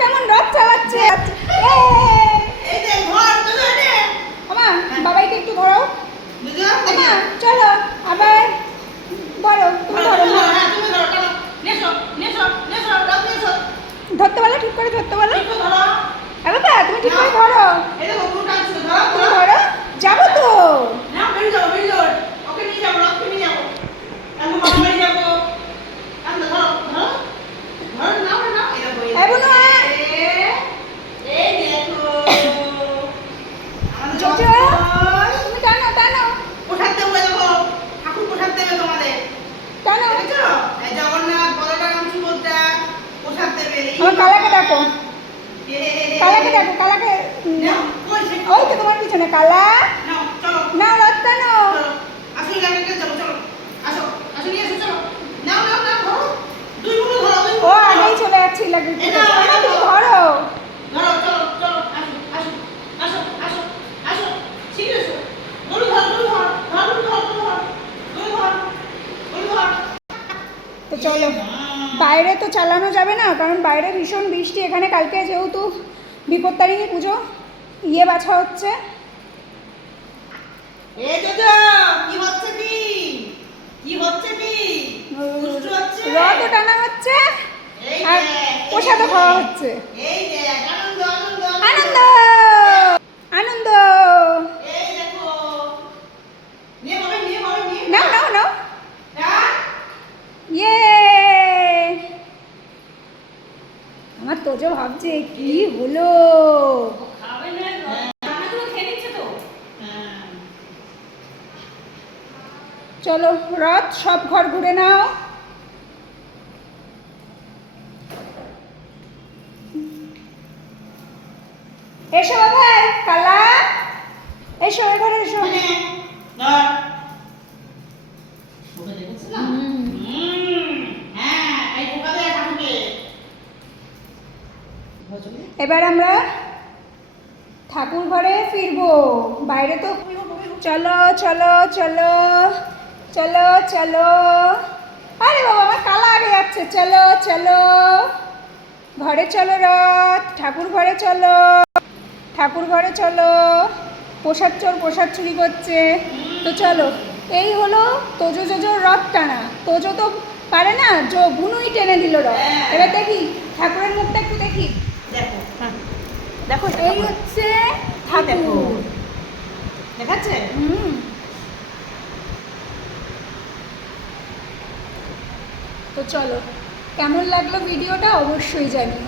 কেমন রথ চালাচ্ছে চলো আবার বলো ধরতে বলো ঠিক করে ধরতে বলো এ বাবা তুমি ঠিক করে ধরো এই দেখো, গরু টানছে, ধরো, ধরো। ধরো যাব তো নাও, বেরিয়ে যাব, বেরিয়ে যাব। ওকে নিয়ে যাব, রথকে নিয়ে যাব। এখন মামা বাড়ি যাব। এখন ধরো, ধরো। ধরো, নাও না, এই দেখো, এই এই দেখো। এই দেখো। জোজো জগন্নাথ। তুমি টানো টানো প্রসাদ দেবো, দেখো। ঠাকুর প্রসাদ দেবে তোমাদের। টানো দেখেছ? এই জগন্নাথ, বলরাম, সুভদ্রা, প্রসাদ দেবে। আমার কালাকে এ, কালাকে ডাকো কালাকে। ওই তো তোমার পিছনে কালা। না ধরো, দুই ও আগেই চলে যাচ্ছি লাগে এই নাও, এই তুমি ধরো। ধরো, চলো, চলো, আসো, আসো, আসো, আসো, আসো। শিগগির এসো। গরু ধর, গরু ধর, ধর, গরু ধর, গরু ধর, গরু ধর, গরু ধর। তো চলো। বাইরে তো চালানো যাবে না কারণ বাইরে ভীষণ বৃষ্টি এখানে কালকে যেহেতু বিপত্তারিণী পুজো ইয়ে বাছা হচ্ছে? রথও টানা হচ্ছে এই আর প্রসাদও খাওয়া হচ্ছে এই দেখ, আনন্দ, আনন্দ, আনন্দ আনন্দ এই দেখো। নিয়ে বাবা, নিয়ে বাবা, নিয়ে নাও নাও নাও ডাক। ইয়ে আমার ভাবছে কি হলো। চলো রথ সব ঘর ঘুরে নাও। এসো বাবা কালা। এসো এ ঘরে এসো মানে, ধর। ওকে দেখেছ না? হুম। হুম, হ্যাঁ, এই পোকা দেয় ঠাকুরকে। বুঝলি? এবার আমরা ঠাকুর ঘরে ফিরবো। বাইরে তো চলো চলো চলো চলো চলো। আরে বাবা, আমার কালা আগে যাচ্ছে। চলো চলো। ঘরে চলো রথ ঠাকুর ঘরে চলো। ঠাকুর ঘরে চলো। প্রসাদ চোর, প্রসাদ চুরি করছে। তো চলো, এই হলো তোজো জোজোর রথ টানা। তোজো তো পারে না, জো বুনুই টেনে দিল রথ। এবার দেখি, ঠাকুরের মুখটা একটু দেখি। দেখো, হ্যাঁ। দেখো এই। হচ্ছে দেখো। দেখাচ্ছে? হুম তো চলো কেমন লাগল ভিডিওটা অবশ্যই জানিও